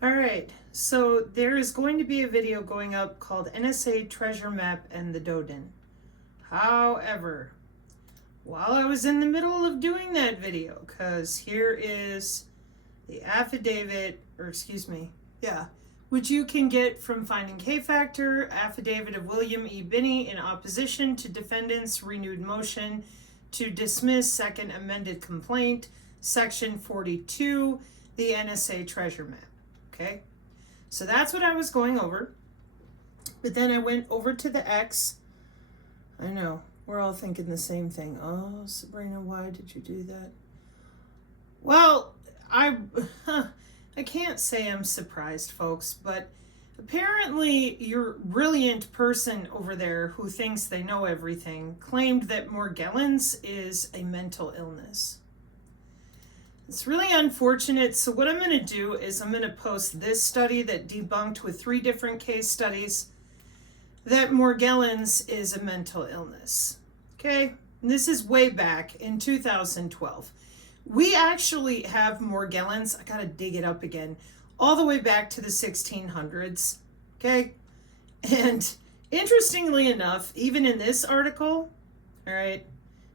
All right, so there is going to be a video going up called NSA Treasure Map and the Doden. However, while I was in the middle of doing that video, because here is the affidavit, which you can get from Finding K-Factor, affidavit of William E. Binney in opposition to defendant's renewed motion to dismiss second amended complaint, section 42, the NSA Treasure Map. Okay, so that's what I was going over. But then I went over to the X. I know, we're all thinking the same thing. Oh, Sabrina, why did you do that? Well, I can't say I'm surprised, folks, but apparently your brilliant person over there who thinks they know everything claimed that Morgellons is a mental illness. It's really unfortunate. So what I'm going to do is I'm going to post this study that debunked with 3 different case studies that Morgellons is a mental illness. Okay, and this is way back in 2012. We actually have Morgellons, I got to dig it up again, all the way back to the 1600s. Okay, and interestingly enough, even in this article, all right,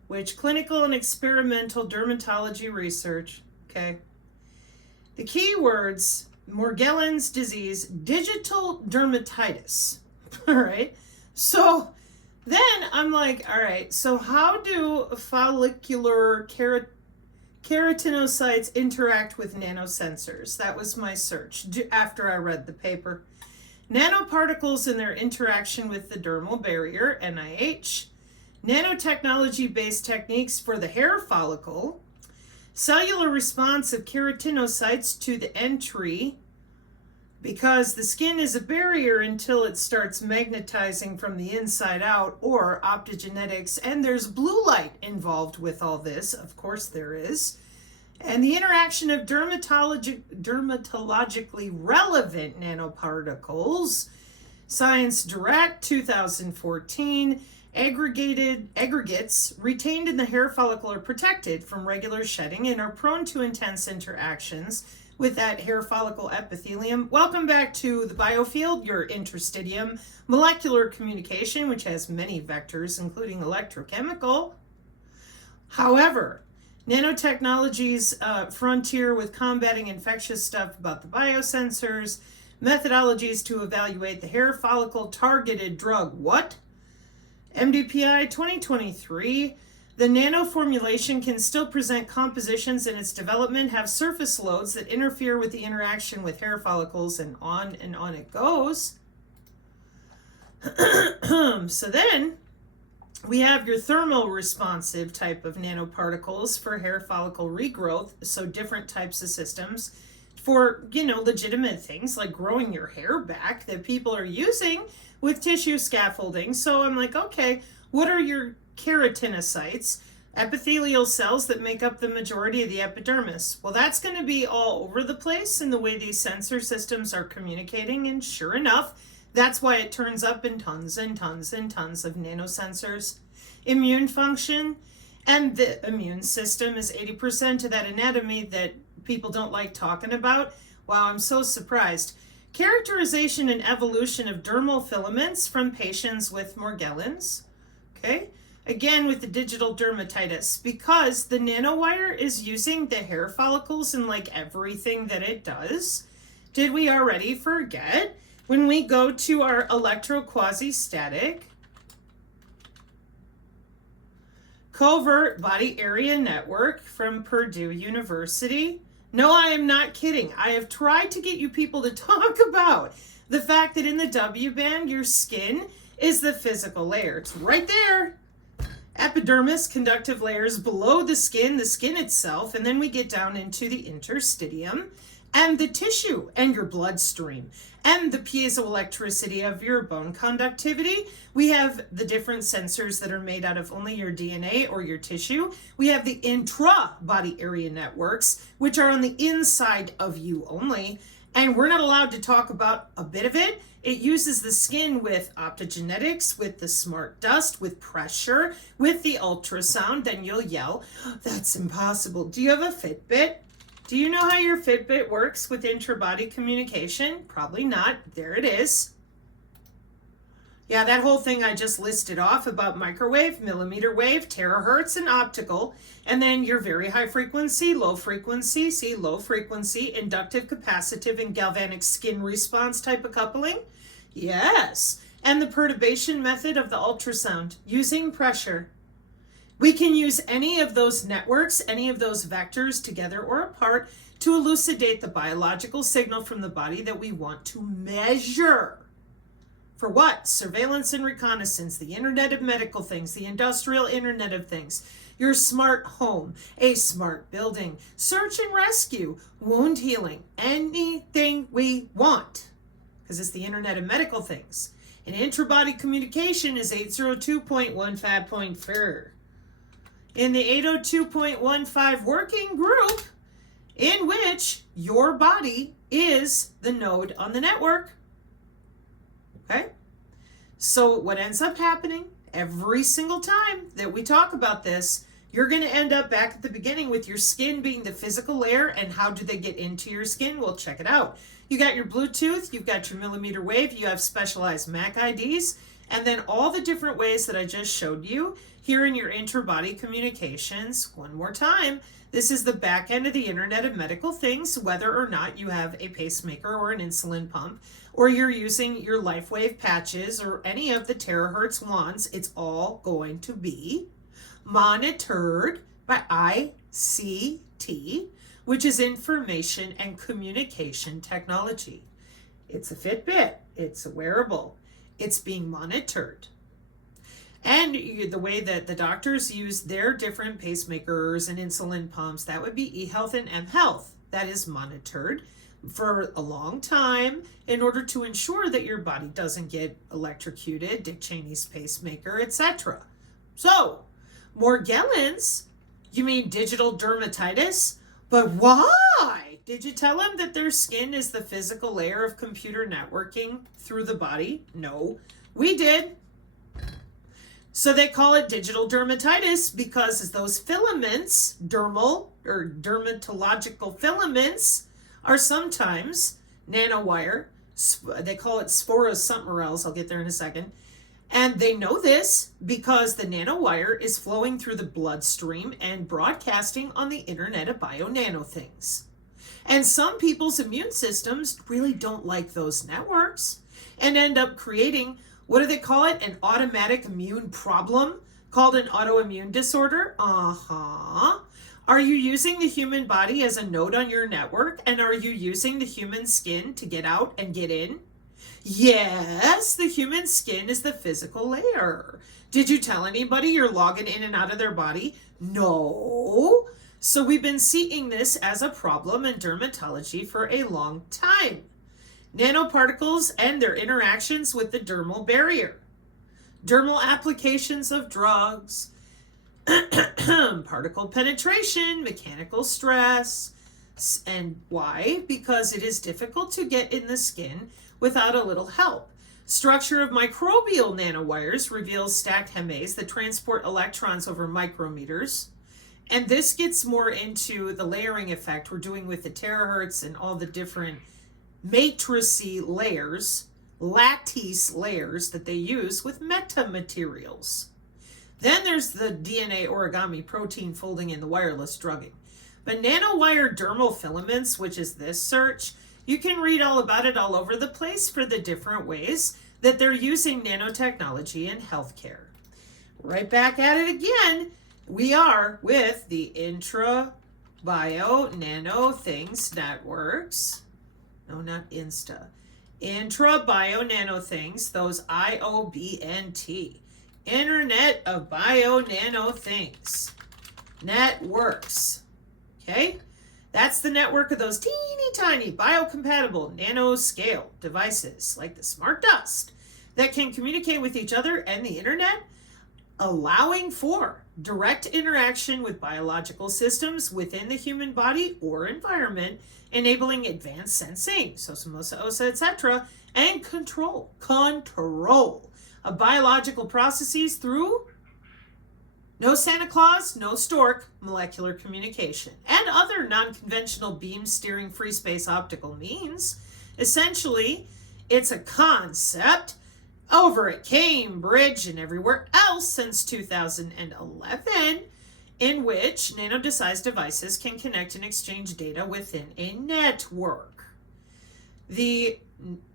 which clinical and experimental dermatology research, okay, the key words, Morgellons disease, digital dermatitis, all right? So then I'm like, all right, so how do follicular keratinocytes interact with nanosensors? That was my search after I read the paper. Nanoparticles and their interaction with the dermal barrier, NIH. Nanotechnology-based techniques for the hair follicle, cellular response of keratinocytes to the entry, because the skin is a barrier until it starts magnetizing from the inside out, or optogenetics, and there's blue light involved with all this, of course there is, and the interaction of dermatologically relevant nanoparticles, Science Direct, 2014, aggregates retained in the hair follicle are protected from regular shedding and are prone to intense interactions with that hair follicle epithelium. Welcome back to the biofield, your interstitium, molecular communication, which has many vectors, including electrochemical. However, nanotechnology's frontier with combating infectious stuff about the biosensors, methodologies to evaluate the hair follicle targeted drug. What? MDPI 2023, the nano formulation can still present compositions in its development, have surface loads that interfere with the interaction with hair follicles, and on it goes. So then we have your thermal responsive type of nanoparticles for hair follicle regrowth, so different types of systems for, legitimate things like growing your hair back that people are using with tissue scaffolding. So I'm like, okay, what are your keratinocytes? Epithelial cells that make up the majority of the epidermis. Well, that's going to be all over the place in the way these sensor systems are communicating, and sure enough, that's why it turns up in tons and tons and tons of nanosensors. Immune function, and the immune system is 80% of that anatomy that people don't like talking about. Wow, I'm so surprised. Characterization and evolution of dermal filaments from patients with Morgellons. Okay, again with the digital dermatitis, because the nanowire is using the hair follicles in like everything that it does. Did we already forget? When we go to our electroquasi-static covert body area network from Purdue University. No, I am not kidding. I have tried to get you people to talk about the fact that in the W band, your skin is the physical layer. It's right there. Epidermis, conductive layers below the skin itself, and then we get down into the interstitium and the tissue and your bloodstream and the piezoelectricity of your bone conductivity. We have the different sensors that are made out of only your DNA or your tissue. We have the intra-body area networks, which are on the inside of you only. And we're not allowed to talk about a bit of it. It uses the skin with optogenetics, with the smart dust, with pressure, with the ultrasound. Then you'll yell, that's impossible. Do you have a Fitbit? Do you know how your Fitbit works with intra-body communication? Probably not. There it is. Yeah, that whole thing I just listed off about microwave, millimeter wave, terahertz, and optical. And then your very high frequency, low frequency, low frequency, inductive, capacitive, and galvanic skin response type of coupling. Yes. And the perturbation method of the ultrasound using pressure. We can use any of those networks, any of those vectors together or apart to elucidate the biological signal from the body that we want to measure. For what? Surveillance and reconnaissance, the Internet of Medical Things, the Industrial Internet of Things, your smart home, a smart building, search and rescue, wound healing, anything we want, because it's the Internet of Medical Things. And intra-body communication is 802.15.4. In the 802.15 working group, in which your body is the node on the network. Okay? So what ends up happening every single time that we talk about this, you're going to end up back at the beginning with your skin being the physical layer. And how do they get into your skin? Well, check it out. You got your Bluetooth, you've got your millimeter wave, you have specialized MAC IDs, and then all the different ways that I just showed you here in your intra-body communications. One more time, this is the back end of the Internet of Medical Things, whether or not you have a pacemaker or an insulin pump, or you're using your LifeWave patches or any of the terahertz wands, it's all going to be monitored by ICT, which is information and communication technology. It's a Fitbit, it's a wearable, it's being monitored. And the way that the doctors use their different pacemakers and insulin pumps, that would be eHealth and mHealth. That is monitored for a long time in order to ensure that your body doesn't get electrocuted, Dick Cheney's pacemaker, etc. So, Morgellons, you mean digital dermatitis? But why? Did you tell them that their skin is the physical layer of computer networking through the body? No, we did. So they call it digital dermatitis because as those filaments, dermal or dermatological filaments, are sometimes nanowire. They call it spora something else. I'll get there in a second. And they know this because the nanowire is flowing through the bloodstream and broadcasting on the Internet of Bio-Nano Things. And some people's immune systems really don't like those networks and end up creating, what do they call it? An automatic immune problem called an autoimmune disorder. Are you using the human body as a node on your network? And are you using the human skin to get out and get in? Yes, the human skin is the physical layer. Did you tell anybody you're logging in and out of their body? No. So we've been seeing this as a problem in dermatology for a long time. Nanoparticles and their interactions with the dermal barrier. Dermal applications of drugs. Particle penetration, mechanical stress. And why? Because it is difficult to get in the skin without a little help. Structure of microbial nanowires reveals stacked hemes that transport electrons over micrometers. And this gets more into the layering effect we're doing with the terahertz and all the different matricey layers, lattice layers that they use with metamaterials. Then there's the DNA origami protein folding in the wireless drugging. But nanowire dermal filaments, which is this search, you can read all about it all over the place for the different ways that they're using nanotechnology in healthcare. Right back at it again, we are with the Intra-Bio-Nano Things Networks. No, not Insta. Intra-Bio-Nano Things, those IOBNT. Internet of Bio-Nano Things. Networks. Okay? That's the network of those teeny tiny biocompatible nanoscale devices like the smart dust that can communicate with each other and the internet, allowing for direct interaction with biological systems within the human body or environment, enabling advanced sensing, sosomosa, osa, etc., and control of biological processes through No Santa Claus, no stork, molecular communication, and other non-conventional beam steering free space optical means. Essentially, it's a concept over at Cambridge and everywhere else since 2011 in which nano-sized devices can connect and exchange data within a network. The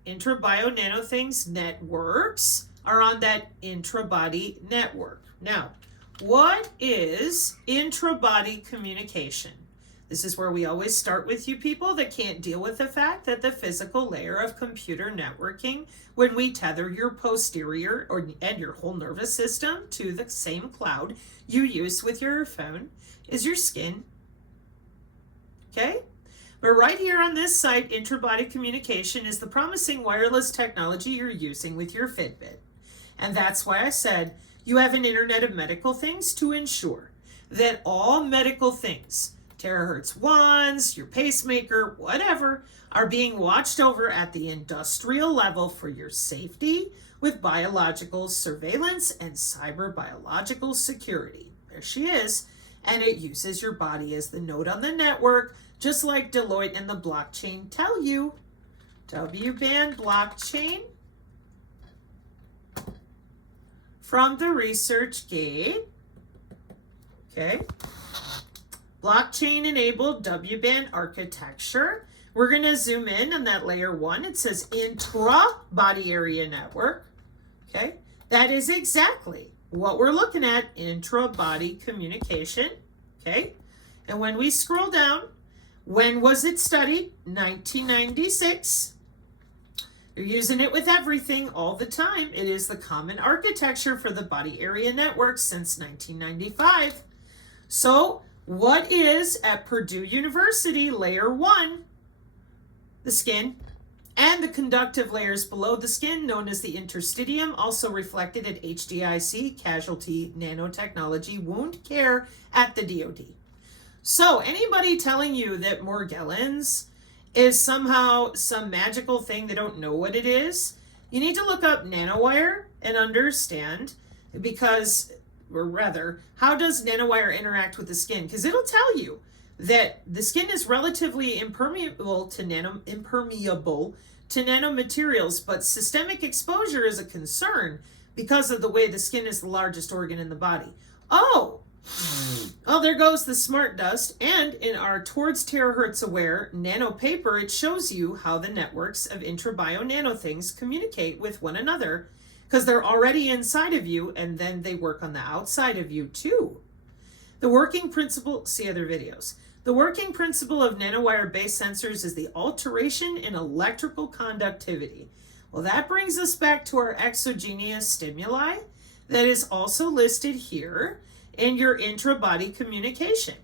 intra-bio nanothings networks are on that intra-body network. Now, what is intra-body communication? This is where we always start with you people that can't deal with the fact that the physical layer of computer networking, when we tether your posterior and your whole nervous system to the same cloud you use with your phone, is your skin. Okay? But right here on this site, intra-body communication is the promising wireless technology you're using with your Fitbit. And that's why I said you have an Internet of Medical Things to ensure that all medical things, terahertz wands, your pacemaker, whatever, are being watched over at the industrial level for your safety with biological surveillance and cyber biological security. There she is. And it uses your body as the node on the network, just like Deloitte and the blockchain tell you. W-band blockchain from the ResearchGate. Okay. Blockchain-enabled W-band architecture. We're going to zoom in on that layer 1. It says intra-body area network. Okay. That is exactly what we're looking at, intra-body communication. Okay. And when we scroll down, when was it studied? 1996. You're using it with everything all the time. It is the common architecture for the body area network since 1995. So, what is at Purdue University layer 1? The skin and the conductive layers below the skin, known as the interstitium, also reflected at HDIC, Casualty Nanotechnology Wound Care at the DoD. So anybody telling you that Morgellons is somehow some magical thing, they don't know what it is, you need to look up nanowire and understand, because, or rather, how does nanowire interact with the skin? Because it'll tell you that the skin is relatively impermeable to nanomaterials, but systemic exposure is a concern because of the way the skin is the largest organ in the body. Oh, there goes the smart dust. And in our Towards Terahertz Aware nano paper, it shows you how the networks of intra-bio nanothings communicate with one another, because they're already inside of you and then they work on the outside of you too. The working principle, see other videos. The working principle of nanowire-based sensors is the alteration in electrical conductivity. Well, that brings us back to our exogenous stimuli that is also listed here in your intra-body communication.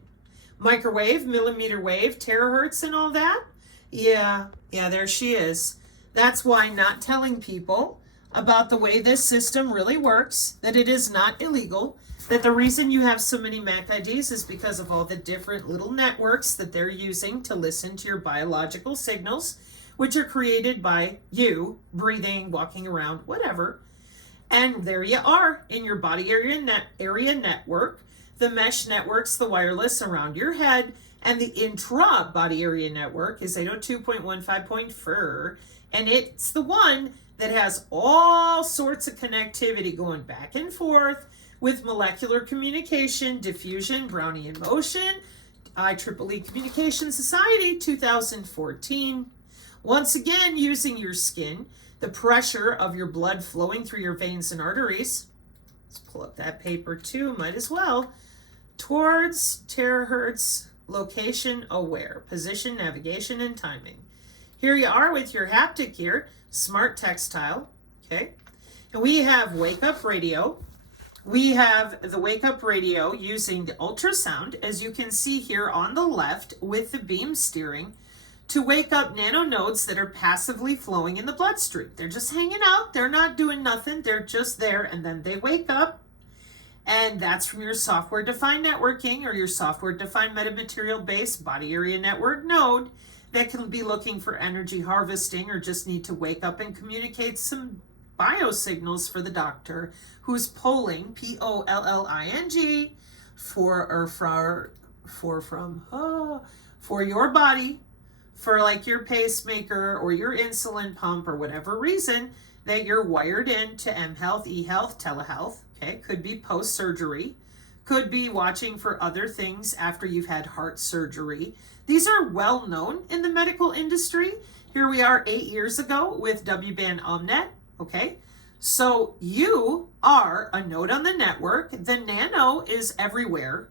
Microwave, millimeter wave, terahertz, and all that. Yeah, there she is. That's why not telling people about the way this system really works, that it is not illegal, that the reason you have so many MAC IDs is because of all the different little networks that they're using to listen to your biological signals, which are created by you breathing, walking around, whatever. And there you are in your body area network, the mesh networks, the wireless around your head, and the intra-body area network is 802.15.4, and it's the one that has all sorts of connectivity going back and forth with molecular communication, diffusion, Brownian motion, IEEE Communication Society, 2014. Once again, using your skin, the pressure of your blood flowing through your veins and arteries. Let's pull up that paper too, might as well. Towards terahertz, location aware, position, navigation, and timing. Here you are with your haptic gear, smart textile, okay? And we have wake up radio. We have the wake up radio using the ultrasound, as you can see here on the left with the beam steering, to wake up nanonodes that are passively flowing in the bloodstream. They're just hanging out. They're not doing nothing. They're just there, and then they wake up. And that's from your software-defined networking or your software-defined metamaterial-based body area network node that can be looking for energy harvesting or just need to wake up and communicate some biosignals for the doctor who's polling, Polling, for your body, for like your pacemaker or your insulin pump or whatever reason that you're wired into mHealth, eHealth, telehealth, okay? Could be post-surgery, could be watching for other things after you've had heart surgery. These are well known in the medical industry. Here we are 8 years ago with W-band Omnet, okay? So you are a node on the network. The nano is everywhere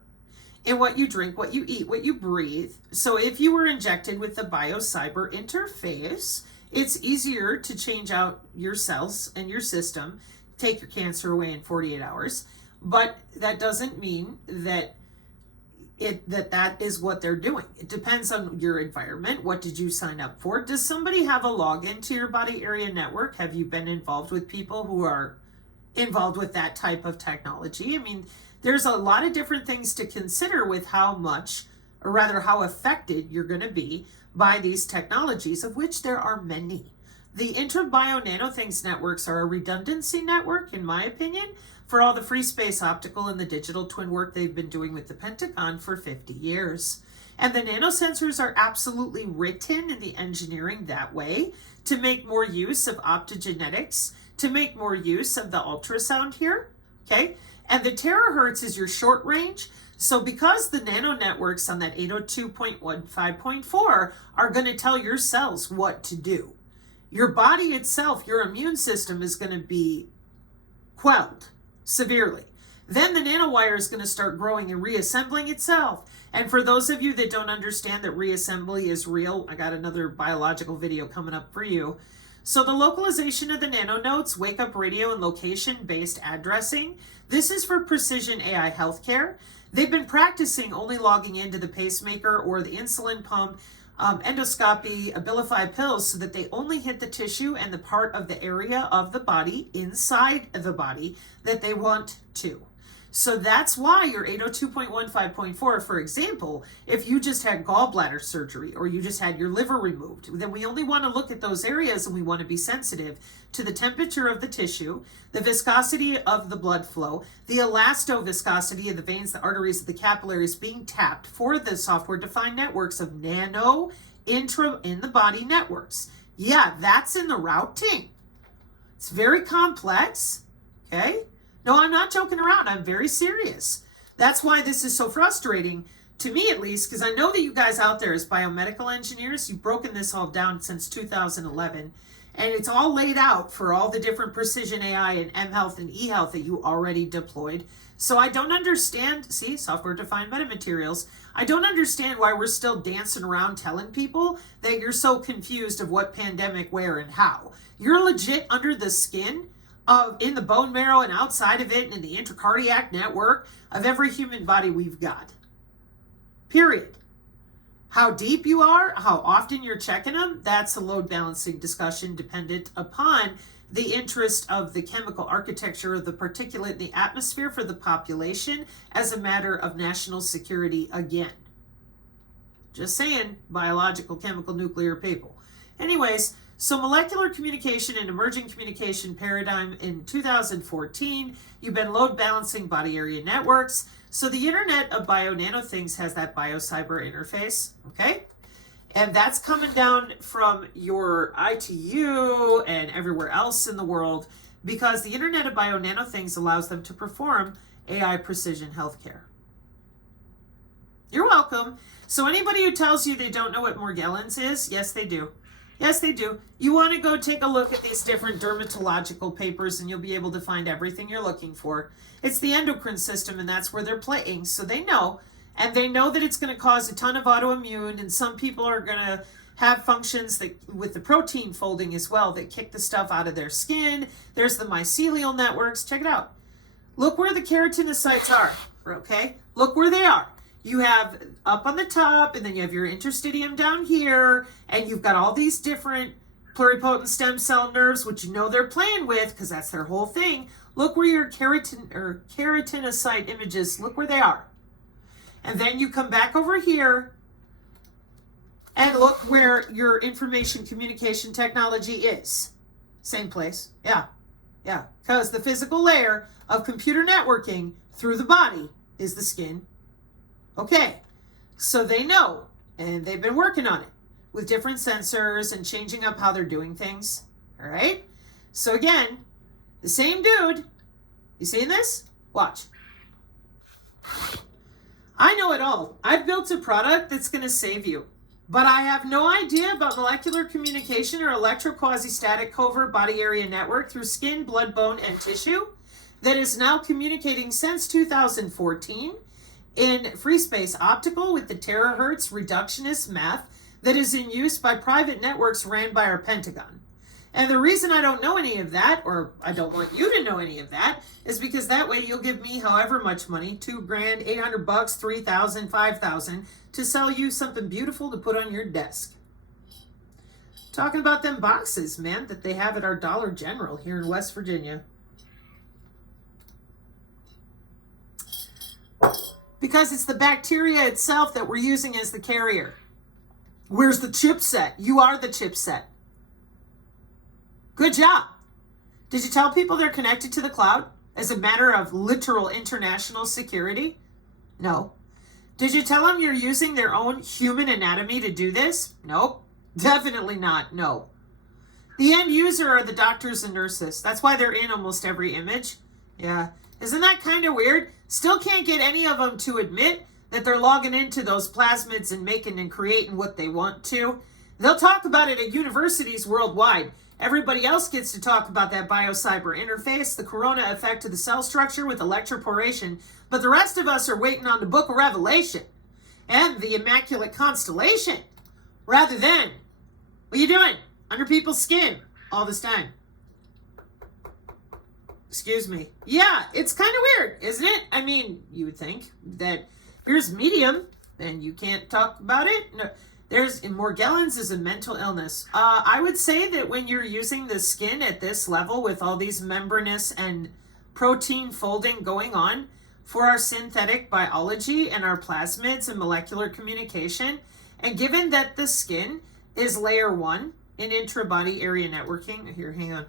in what you drink, what you eat, what you breathe. So if you were injected with the biocyber interface, it's easier to change out your cells and your system, take your cancer away in 48 hours. But that doesn't mean that that is what they're doing. It depends on your environment. What did you sign up for? Does somebody have a login to your body area network? Have you been involved with people who are involved with that type of technology? I mean, there's a lot of different things to consider with how much, or rather how affected you're going to be by these technologies, of which there are many. The intra-bio nanothings networks are a redundancy network, in my opinion, for all the free space optical and the digital twin work they've been doing with the Pentagon for 50 years. And the nanosensors are absolutely written in the engineering that way to make more use of optogenetics, to make more use of the ultrasound here, okay? And the terahertz is your short range. So because the nano networks on that 802.15.4 are going to tell your cells what to do, your body itself, your immune system is going to be quelled severely. Then the nanowire is going to start growing and reassembling itself. And for those of you that don't understand that reassembly is real, I got another biological video coming up for you. So the localization of the nanonodes, wake up radio and location-based addressing, this is for precision AI healthcare. They've been practicing only logging into the pacemaker or the insulin pump, endoscopy, Abilify pills, so that they only hit the tissue and the part of the area of the body inside the body that they want to. So that's why your 802.15.4, for example, if you just had gallbladder surgery or you just had your liver removed, then we only want to look at those areas and we want to be sensitive to the temperature of the tissue, the viscosity of the blood flow, the elastoviscosity of the veins, the arteries, the capillaries being tapped for the software-defined networks of nano intra in the body networks. Yeah, that's in the routing. It's very complex, okay? No, I'm not joking around. I'm very serious. That's why this is so frustrating, to me at least, because I know that you guys out there as biomedical engineers, you've broken this all down since 2011, and it's all laid out for all the different precision AI and mHealth and eHealth that you already deployed. So I don't understand, see, software-defined metamaterials, I don't understand why we're still dancing around telling people that you're so confused of what pandemic, where, and how. You're legit under the skin of in the bone marrow and outside of it and in the intracardiac network of every human body we've got. Period. How deep you are, how often you're checking them, that's a load balancing discussion dependent upon the interest of the chemical architecture of the particulate in the atmosphere for the population as a matter of national security again. Just saying, biological, chemical, nuclear people. Anyways, so molecular communication and emerging communication paradigm in 2014, you've been load balancing body area networks. So the Internet of Bio-Nanothings has that biocyber interface, okay? And that's coming down from your ITU and everywhere else in the world because the Internet of Bio-Nanothings allows them to perform AI precision healthcare. You're welcome. So anybody who tells you they don't know what Morgellons is, yes, they do. Yes, they do. You want to go take a look at these different dermatological papers and you'll be able to find everything you're looking for. It's the endocrine system and that's where they're playing. So they know, and they know that it's going to cause a ton of autoimmune and some people are going to have functions that with the protein folding as well that kick the stuff out of their skin. There's the mycelial networks. Check it out. Look where the keratinocytes are, okay? Look where they are. You have up on the top, and then you have your interstitium down here, and you've got all these different pluripotent stem cell nerves, which you know they're playing with because that's their whole thing. Look where your keratinocyte images, look where they are. And then you come back over here, and look where your information communication technology is. Same place, yeah. Yeah, because the physical layer of computer networking through the body is the skin. Okay, so they know, and they've been working on it with different sensors and changing up how they're doing things. All right? So again, the same dude. You seeing this? Watch. I know it all. I've built a product that's going to save you. But I have no idea about molecular communication or electroquasistatic covert body area network through skin, blood, bone, and tissue that is now communicating since 2014 in free space optical with the terahertz reductionist math that is in use by private networks ran by our Pentagon. And the reason I don't know any of that, or I don't want you to know any of that, is because that way you'll give me however much money, $2,000, $800, $3,000, $5,000, to sell you something beautiful to put on your desk. Talking about them boxes, man, that they have at our Dollar General here in West Virginia. Because it's the bacteria itself that we're using as the carrier. Where's the chipset? You are the chipset. Good job. Did you tell people they're connected to the cloud as a matter of literal international security? No. Did you tell them you're using their own human anatomy to do this? Nope. Definitely not. No. The end user are the doctors and nurses. That's why they're in almost every image. Yeah. Isn't that kind of weird? Still can't get any of them to admit that they're logging into those plasmids and making and creating what they want to. They'll talk about it at universities worldwide. Everybody else gets to talk about that biocyber interface, the corona effect of the cell structure with electroporation, but the rest of us are waiting on the Book of Revelation and the Immaculate Constellation, rather than, what are you doing under people's skin all this time? Excuse me. Yeah, it's kind of weird, isn't it? I mean, you would think that here's medium, and you can't talk about it. No. Morgellons is a mental illness. I would say that when you're using the skin at this level with all these membranous and protein folding going on for our synthetic biology and our plasmids and molecular communication, and given that the skin is layer 1 in intra-body area networking, here, hang on.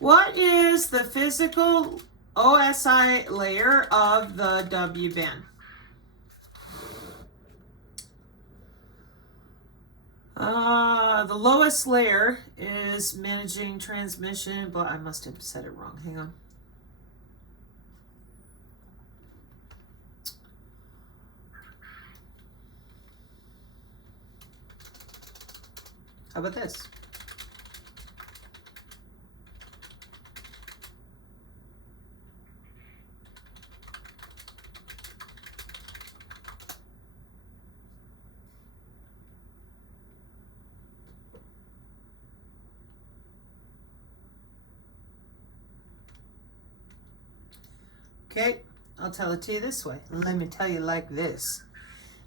What is the physical OSI layer of the W-band? The lowest layer is managing transmission, but I must have said it wrong. Hang on. How about this? Okay, I'll tell it to you this way. Let me tell you like this.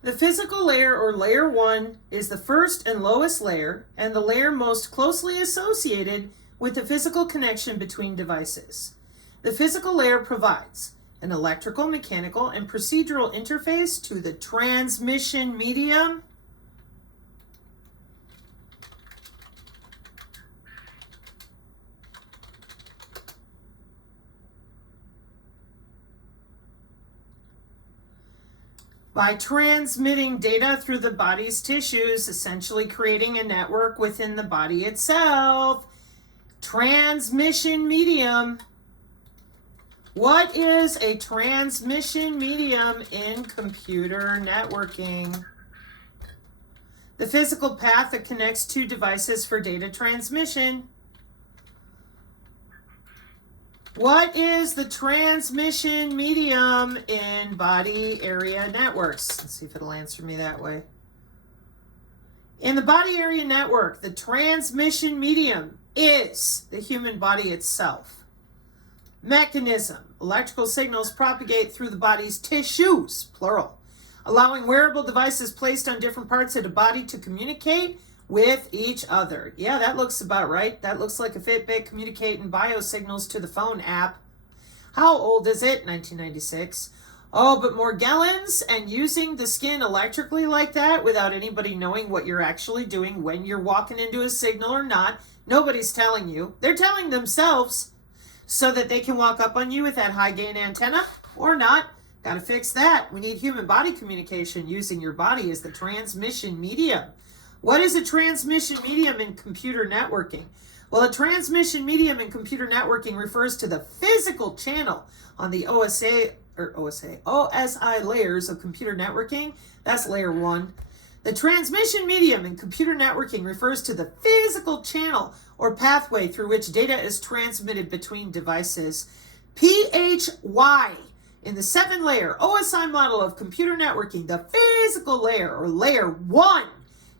The physical layer, or layer 1, is the first and lowest layer, and the layer most closely associated with the physical connection between devices. The physical layer provides an electrical, mechanical, and procedural interface to the transmission medium. By transmitting data through the body's tissues, essentially creating a network within the body itself. Transmission medium. What is a transmission medium in computer networking? The physical path that connects two devices for data transmission. What is the transmission medium in body area networks? Let's see if it'll answer me that way. In the body area network, the transmission medium is the human body itself. Mechanism: electrical signals propagate through the body's tissues, plural, allowing wearable devices placed on different parts of the body to communicate with each other. Yeah, that looks about right. That looks like a Fitbit communicating biosignals to the phone app. How old is it? 1996. Oh, but Morgellons and using the skin electrically like that without anybody knowing what you're actually doing when you're walking into a signal or not. Nobody's telling you. They're telling themselves. so that they can walk up on you with that high gain antenna or not. Got to fix that. We need human body communication using your body as the transmission medium. What is a transmission medium in computer networking? Well, a transmission medium in computer networking refers to the physical channel on the OSI layers of computer networking. That's layer 1. The transmission medium in computer networking refers to the physical channel or pathway through which data is transmitted between devices. PHY. In the 7-layer OSI model of computer networking, the physical layer, or layer 1,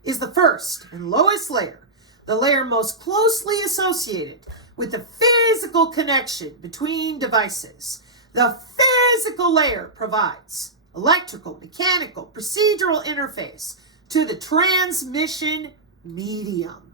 is the first and lowest layer, the layer most closely associated with the physical connection between devices. The physical layer provides electrical, mechanical, procedural interface to the transmission medium.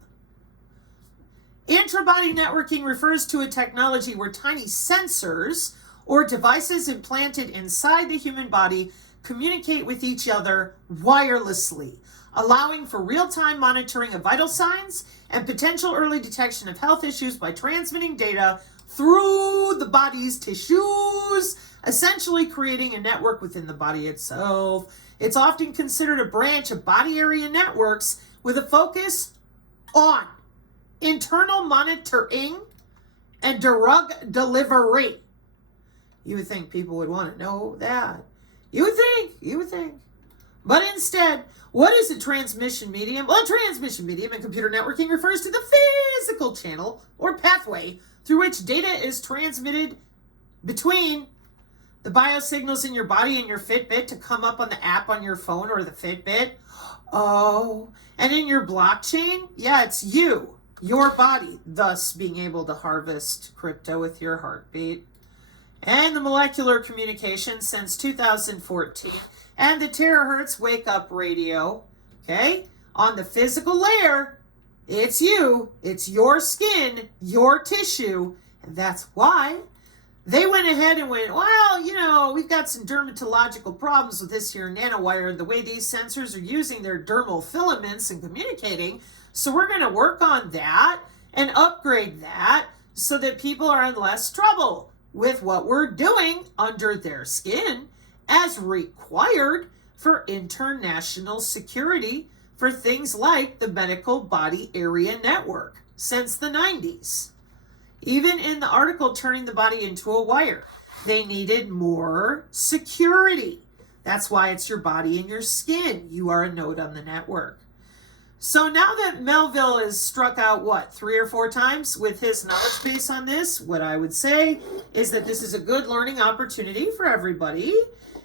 Intrabody networking refers to a technology where tiny sensors or devices implanted inside the human body communicate with each other wirelessly, allowing for real-time monitoring of vital signs and potential early detection of health issues by transmitting data through the body's tissues, essentially creating a network within the body itself. It's often considered a branch of body area networks with a focus on internal monitoring and drug delivery. You would think people would want to know that. You would think. But instead, what is a transmission medium? Well, a transmission medium in computer networking refers to the physical channel or pathway through which data is transmitted between the biosignals in your body and your Fitbit to come up on the app on your phone or the Fitbit. Oh, and in your blockchain, yeah, it's you, your body, thus being able to harvest crypto with your heartbeat. And the molecular communication since 2014, and the terahertz wake-up radio, okay? On the physical layer, it's you, it's your skin, your tissue, and that's why they went ahead and went, well, you know, we've got some dermatological problems with this here nanowire, the way these sensors are using their dermal filaments and communicating, so we're going to work on that and upgrade that so that people are in less trouble with what we're doing under their skin as required for international security for things like the medical body area network since the 90s. Even in the article Turning the Body into a Wire, they needed more security. That's why it's your body and your skin. You are a node on the network. So now that Melville has struck out, 3 or 4 times with his knowledge base on this, what I would say is that this is a good learning opportunity for everybody.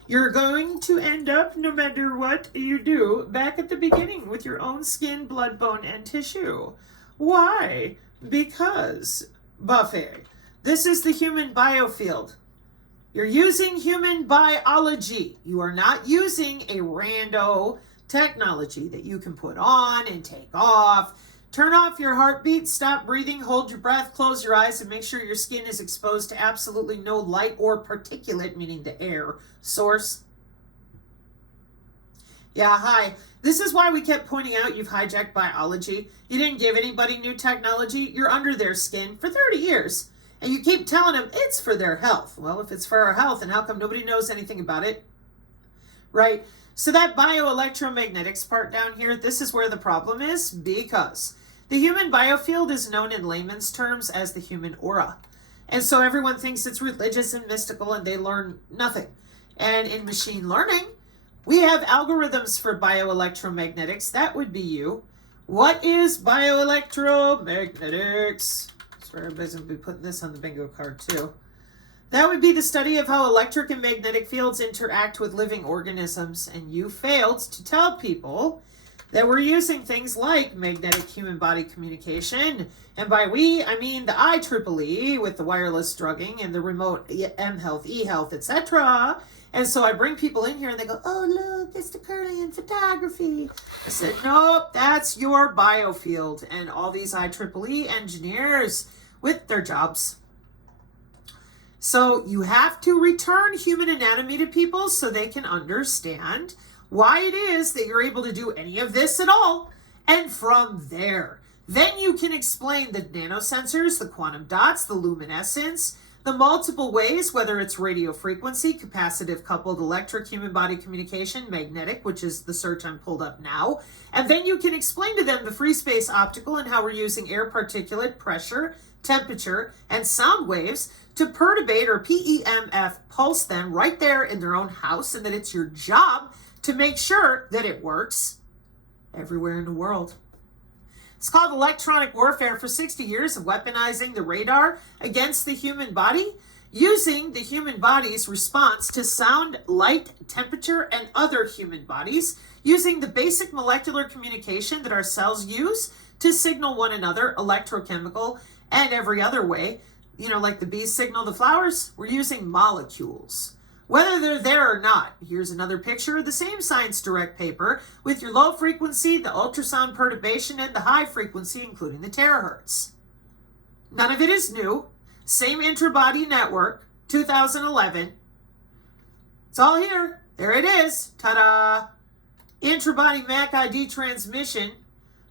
You're going to end up, no matter what you do, back at the beginning with your own skin, blood, bone, and tissue. Why? Because, Buffet, this is the human biofield. You're using human biology. You are not using a rando technology that you can put on and take off. Turn off your heartbeat, stop breathing, hold your breath, close your eyes, and make sure your skin is exposed to absolutely no light or particulate, meaning the air source. Yeah, hi. This is why we kept pointing out you've hijacked biology. You didn't give anybody new technology. You're under their skin for 30 years. And you keep telling them it's for their health. Well, if it's for our health, then how come nobody knows anything about it? Right? So that bioelectromagnetics part down here, this is where the problem is, because the human biofield is known in layman's terms as the human aura. And so everyone thinks it's religious and mystical and they learn nothing. And in machine learning, we have algorithms for bioelectromagnetics. That would be you. What is bioelectromagnetics? So everybody's going to be putting this on the bingo card too. That would be the study of how electric and magnetic fields interact with living organisms. And you failed to tell people that we're using things like magnetic human body communication. And by we, I mean the IEEE with the wireless drugging and the remote M-Health, E-Health, etc. And so I bring people in here and they go, oh, look, Mr. Curley in photography. I said, nope, that's your biofield. And all these IEEE engineers with their jobs. So you have to return human anatomy to people so they can understand why it is that you're able to do any of this at all. And from there, Then you can explain the nanosensors, the quantum dots, the luminescence, the multiple ways, whether it's radio frequency, capacitive coupled electric human body communication, magnetic, which is the search I'm pulled up now. And then you can explain to them the free space optical and how we're using air particulate, pressure, temperature, and sound waves to perturbate or PEMF pulse them right there in their own house, and that it's your job to make sure that it works everywhere in the world. It's called electronic warfare. For 60 years of weaponizing the radar against the human body, using the human body's response to sound, light, temperature, and other human bodies, using the basic molecular communication that our cells use to signal one another, electrochemical and every other way. You know, like the bees signal the flowers, we're using molecules. Whether they're there or not, here's another picture of the same Science Direct paper with your low frequency, the ultrasound perturbation, and the high frequency, including the terahertz. None of it is new. Same intra-body network, 2011. It's all here. There it is. Ta-da! Intra-body MAC ID transmission.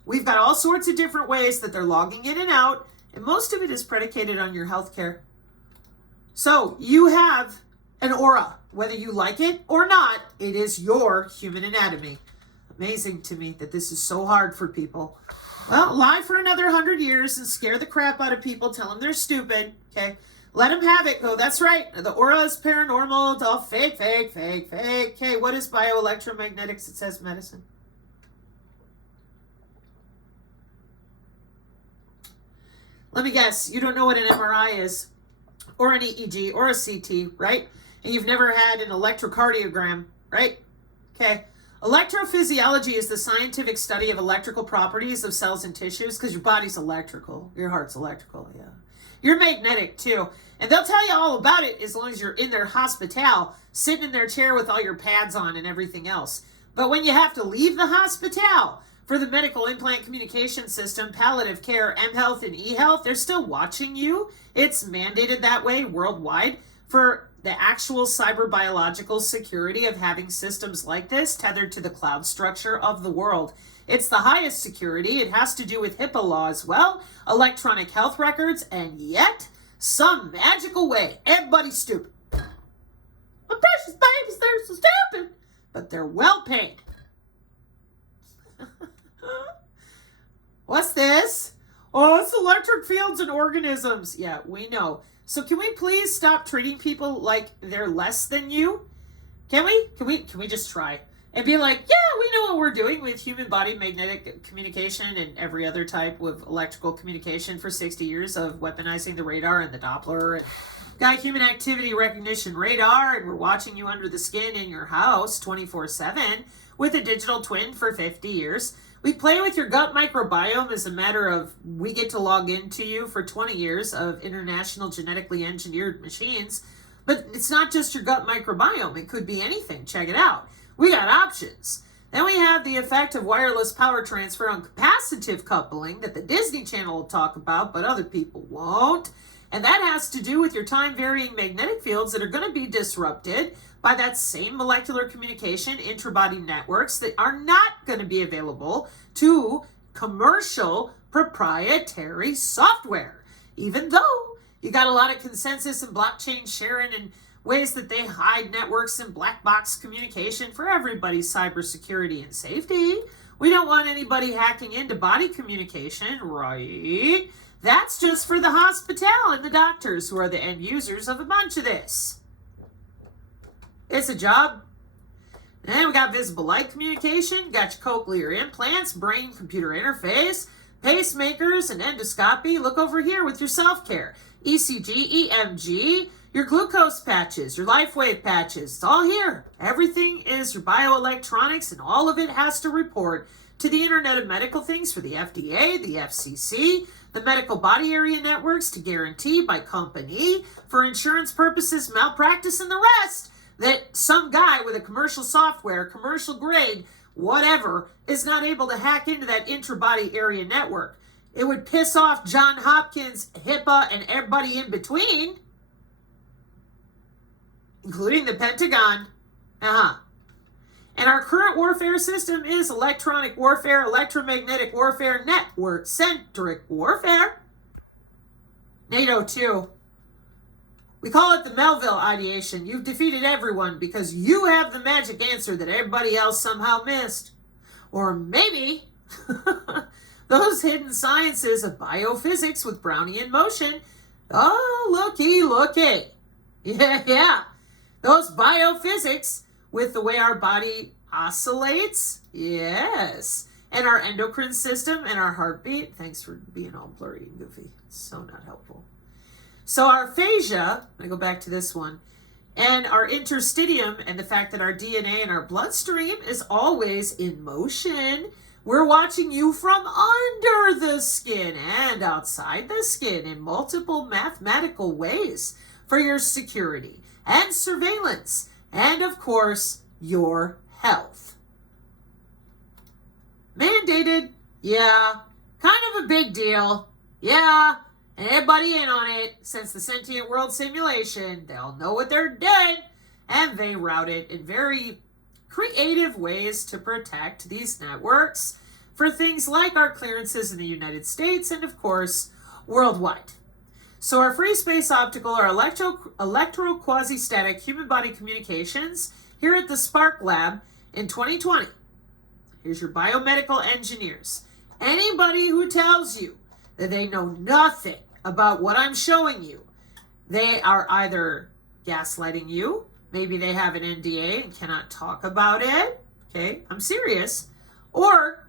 We've got all sorts of different ways that they're logging in and out, and most of it is predicated on your healthcare. So you have an aura, whether you like it or not. It is your human anatomy. Amazing to me that this is so hard for people. Well, lie for another 100 years and scare the crap out of people. Tell them they're stupid. Okay, let them have it. Go, that's right. The aura is paranormal. It's all fake, fake, fake, fake. Okay, what is bioelectromagnetics? It says medicine. Let me guess. You don't know what an MRI is, or an EEG, or a CT, right? And you've never had an electrocardiogram, right? Okay. Electrophysiology is the scientific study of electrical properties of cells and tissues, because your body's electrical. Your heart's electrical, yeah. You're magnetic, too. And they'll tell you all about it as long as you're in their hospital, sitting in their chair with all your pads on and everything else. But when you have to leave the hospital for the medical implant communication system, palliative care, mHealth, and eHealth, they're still watching you. It's mandated that way worldwide for the actual cyber biological security of having systems like this tethered to the cloud structure of the world. It's the highest security. It has to do with HIPAA law as well, electronic health records, and yet, some magical way, everybody's stupid. My precious babies, they're so stupid, but they're well paid. What's this? Oh, it's electric fields and organisms. Yeah, we know. So can we please stop treating people like they're less than you? Can we? Can we just try? And be like, yeah, we know what we're doing with human body magnetic communication and every other type of electrical communication for 60 years of weaponizing the radar and the Doppler and got human activity recognition radar, and we're watching you under the skin in your house 24/7 with a digital twin for 50 years. We play with your gut microbiome as a matter of we get to log into you for 20 years of international genetically engineered machines. But it's not just your gut microbiome. It could be anything. Check it out. We got options. Then we have the effect of wireless power transfer on capacitive coupling that the Disney Channel will talk about, but other people won't. And that has to do with your time-varying magnetic fields that are going to be disrupted by that same molecular communication intra-body networks that are not going to be available to commercial proprietary software. Even though you got a lot of consensus and blockchain sharing and ways that they hide networks and black box communication for everybody's cybersecurity and safety. We don't want anybody hacking into body communication, right? That's just for the hospital and the doctors who are the end users of a bunch of this. It's a job. And then we got visible light communication, got your cochlear implants, brain-computer interface, pacemakers, and endoscopy. Look over here with your self-care. ECG, EMG, your glucose patches, your LifeWave patches. It's all here. Everything is your bioelectronics, and all of it has to report to the Internet of Medical Things for the FDA, the FCC, the medical body area networks to guarantee by company for insurance purposes, malpractice, and the rest that some guy with a commercial software, commercial grade, whatever, is not able to hack into that intra-body area network. It would piss off John Hopkins, HIPAA, and everybody in between, including the Pentagon. And our current warfare system is electronic warfare, electromagnetic warfare, network-centric warfare. NATO, too. We call it the Melville ideation. You've defeated everyone because you have the magic answer that everybody else somehow missed. Or maybe those hidden sciences of biophysics with Brownian motion. Oh, looky. Yeah. Those biophysics with the way our body oscillates. Yes. And our endocrine system and our heartbeat. Thanks for being all blurry and goofy. It's so not helpful. So our aphasia, I'm going to go back to this one, and our interstitium and the fact that our DNA and our bloodstream is always in motion. We're watching you from under the skin and outside the skin in multiple mathematical ways for your security and surveillance and, of course, your health. Mandated? Yeah. Kind of a big deal. Yeah. And everybody in on it. Since the sentient world simulation, they'll know what they're doing, and they route it in very creative ways to protect these networks for things like our clearances in the United States and, of course, worldwide. So our free space optical, our electro-quasi-static human body communications here at the Spark Lab in 2020. Here's your biomedical engineers. Anybody who tells you that they know nothing about what I'm showing you, they are either gaslighting you, maybe they have an NDA and cannot talk about it, okay, I'm serious, or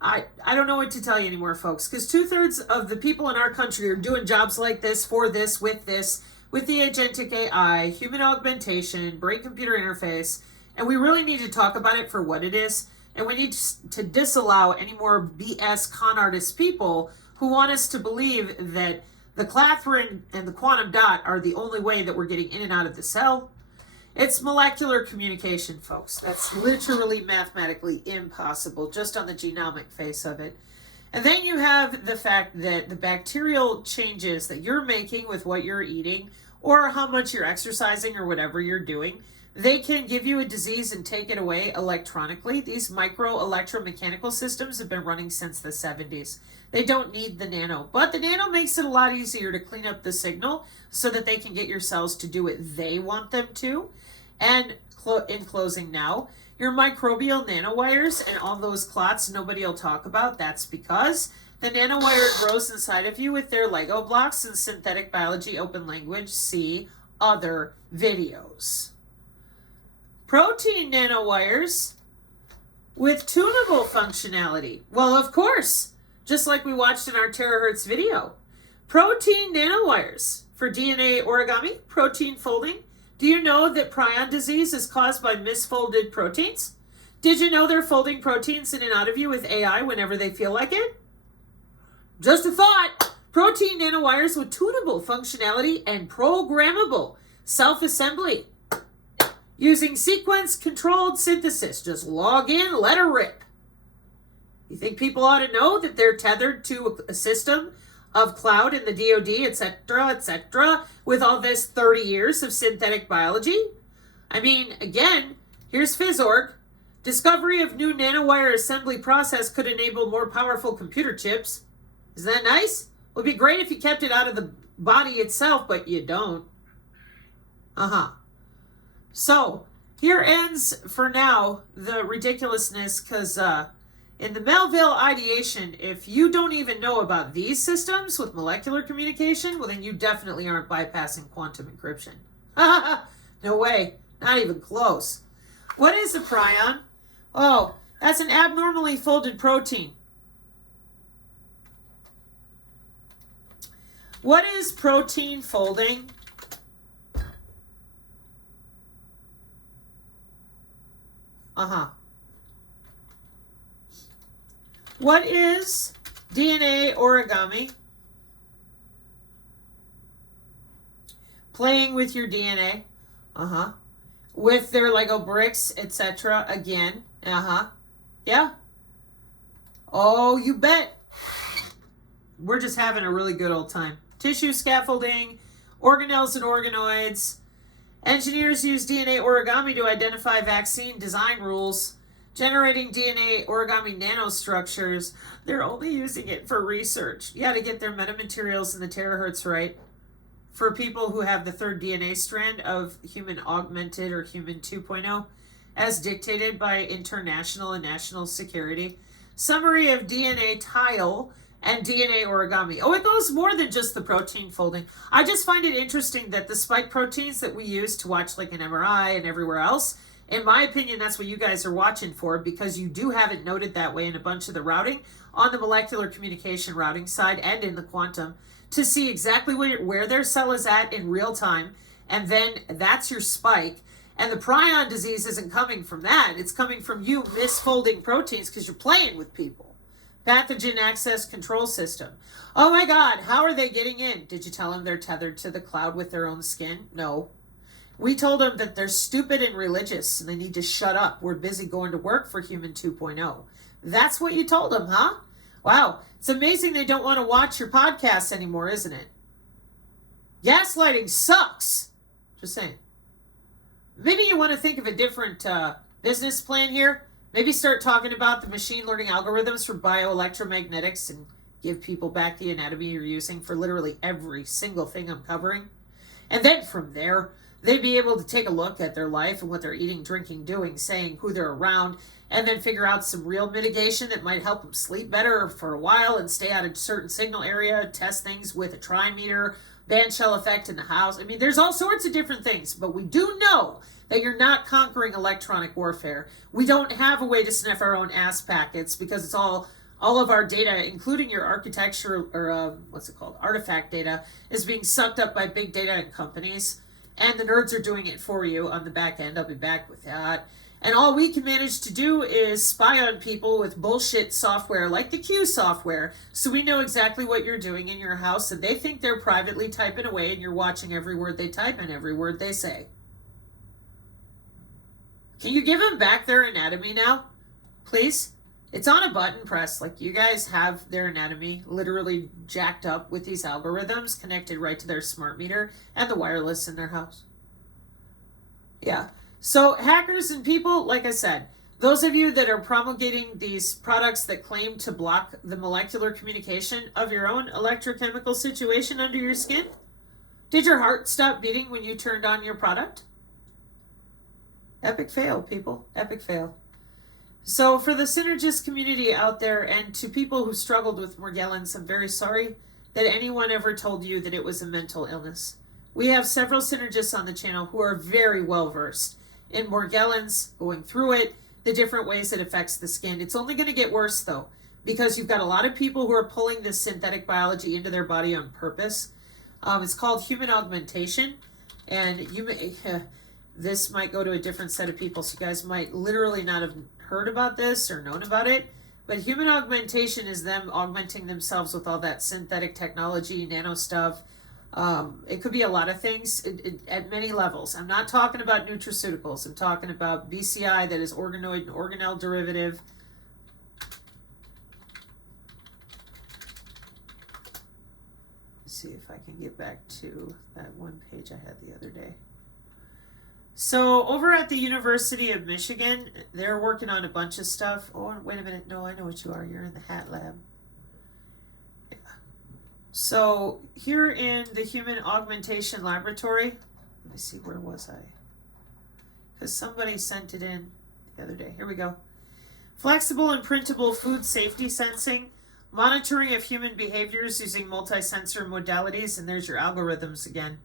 I don't know what to tell you anymore, folks, because 2/3 of the people in our country are doing jobs like this, with the agentic AI, human augmentation, brain-computer interface, and we really need to talk about it for what it is, and we need to disallow any more BS con artist people who want us to believe that the Clathrin and the quantum dot are the only way that we're getting in and out of the cell. It's molecular communication, folks. That's literally mathematically impossible just on the genomic face of it. And then you have the fact that the bacterial changes that you're making with what you're eating or how much you're exercising or whatever you're doing, they can give you a disease and take it away electronically. These micro electromechanical systems have been running since the 70s. They don't need the nano, but the nano makes it a lot easier to clean up the signal so that they can get your cells to do what they want them to. And in closing now, your microbial nanowires and all those clots nobody will talk about, that's because the nanowire grows inside of you with their Lego blocks and synthetic biology open language. See other videos. Protein nanowires with tunable functionality. Well, of course, just like we watched in our terahertz video. Protein nanowires for DNA origami, protein folding. Do you know that prion disease is caused by misfolded proteins? Did you know they're folding proteins in and out of you with AI whenever they feel like it? Just a thought. Protein nanowires with tunable functionality and programmable self-assembly. Using sequence-controlled synthesis. Just log in, let her rip. You think people ought to know that they're tethered to a system of cloud in the DoD, etc., with all this 30 years of synthetic biology? I mean, again, here's PhysOrg. Discovery of new nanowire assembly process could enable more powerful computer chips. Isn't that nice? It would be great if you kept it out of the body itself, but you don't. So, here ends, for now, the ridiculousness, because in the Melville ideation, if you don't even know about these systems with molecular communication, well, then you definitely aren't bypassing quantum encryption. No way. Not even close. What is a prion? Oh, that's an abnormally folded protein. What is protein folding? What is DNA origami? Playing with your DNA. With their Lego bricks, etc. Again. Yeah. Oh, you bet. We're just having a really good old time. Tissue scaffolding, organelles and organoids. Engineers use DNA origami to identify vaccine design rules, generating DNA origami nanostructures. They're only using it for research. Yeah, to get their metamaterials and the terahertz right. For people who have the third DNA strand of human augmented or human 2.0, as dictated by international and national security. Summary of DNA tile and DNA origami. Oh, it goes more than just the protein folding. I just find it interesting that the spike proteins that we use to watch like an MRI and everywhere else, in my opinion, that's what you guys are watching for, because you do have it noted that way in a bunch of the routing on the molecular communication routing side and in the quantum to see exactly where their cell is at in real time. And then that's your spike. And the prion disease isn't coming from that. It's coming from you misfolding proteins because you're playing with people. Pathogen access control system. Oh my God, how are they getting in? Did you tell them they're tethered to the cloud with their own skin? No. We told them that they're stupid and religious and they need to shut up. We're busy going to work for Human 2.0. That's what you told them, huh? Wow, it's amazing they don't want to watch your podcasts anymore, isn't it? Gaslighting sucks. Just saying. Maybe you want to think of a different business plan here. Maybe start talking about the machine learning algorithms for bioelectromagnetics and give people back the anatomy you're using for literally every single thing I'm covering. And then from there, they'd be able to take a look at their life and what they're eating, drinking, doing, saying, who they're around, and then figure out some real mitigation that might help them sleep better for a while and stay out of a certain signal area, test things with a trimeter, band shell effect in the house. I mean, there's all sorts of different things, but we do know that you're not conquering electronic warfare. We don't have a way to sniff our own ass packets because it's all of our data, including your architecture or artifact data, is being sucked up by big data and companies. And the nerds are doing it for you on the back end. I'll be back with that. And all we can manage to do is spy on people with bullshit software like the Q software. So we know exactly what you're doing in your house, and they think they're privately typing away and you're watching every word they type and every word they say. Can you give them back their anatomy now? Please? It's on a button press. Like, you guys have their anatomy literally jacked up with these algorithms connected right to their smart meter and the wireless in their house. Yeah. So hackers and people, like I said, those of you that are promulgating these products that claim to block the molecular communication of your own electrochemical situation under your skin, did your heart stop beating when you turned on your product? Epic fail, people. Epic fail. So for the synergist community out there and to people who struggled with Morgellons, I'm very sorry that anyone ever told you that it was a mental illness. We have several synergists on the channel who are very well versed in Morgellons, going through it, the different ways it affects the skin. It's only going to get worse though, because you've got a lot of people who are pulling this synthetic biology into their body on purpose. It's called human augmentation, and this might go to a different set of people, so you guys might literally not have heard about this or known about it, but human augmentation is them augmenting themselves with all that synthetic technology, nano stuff. It could be a lot of things at many levels. I'm not talking about nutraceuticals. I'm talking about BCI, that is organoid and organelle derivative. Let's see if I can get back to that one page I had the other day. So over at the University of Michigan, they're working on a bunch of stuff. Oh, wait a minute. No, I know what you are. You're in the hat lab. Yeah. So here in the Human Augmentation Laboratory, let me see, where was I? Because somebody sent it in the other day. Here we go. Flexible and printable food safety sensing, monitoring of human behaviors using multi-sensor modalities, and there's your algorithms again.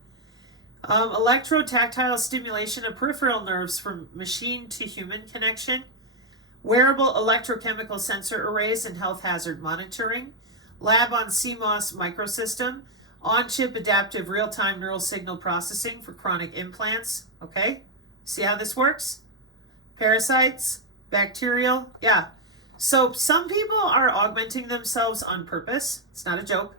Electrotactile stimulation of peripheral nerves from machine to human connection, wearable electrochemical sensor arrays and health hazard monitoring, lab on CMOS microsystem, on-chip adaptive real-time neural signal processing for chronic implants. Okay, see how this works? Parasites, bacterial, yeah. So some people are augmenting themselves on purpose. It's not a joke.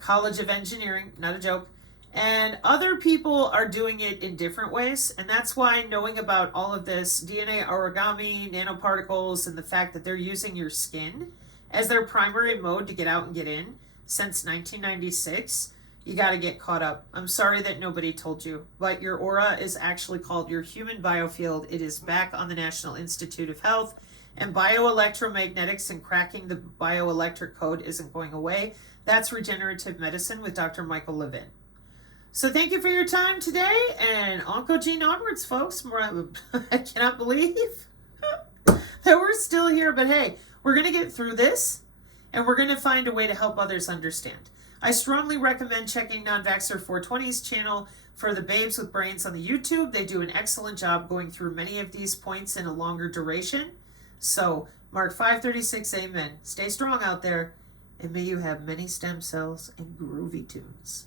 College of Engineering, not a joke. And other people are doing it in different ways. And that's why knowing about all of this DNA origami, nanoparticles, and the fact that they're using your skin as their primary mode to get out and get in since 1996, You got to get caught up. I'm sorry that nobody told you, but your aura is actually called your human biofield. It is back on the National Institute of Health, and bioelectromagnetics and cracking the bioelectric code isn't going away. That's regenerative medicine with Dr. Michael Levin. So thank you for your time today, and Oncogene onwards, folks. I cannot believe that we're still here, but hey, we're going to get through this, and we're going to find a way to help others understand. I strongly recommend checking Non-Vaxxer 420's channel for the Babes with Brains on the YouTube. They do an excellent job going through many of these points in a longer duration. So, Mark 536, amen. Stay strong out there, and may you have many stem cells and groovy tunes.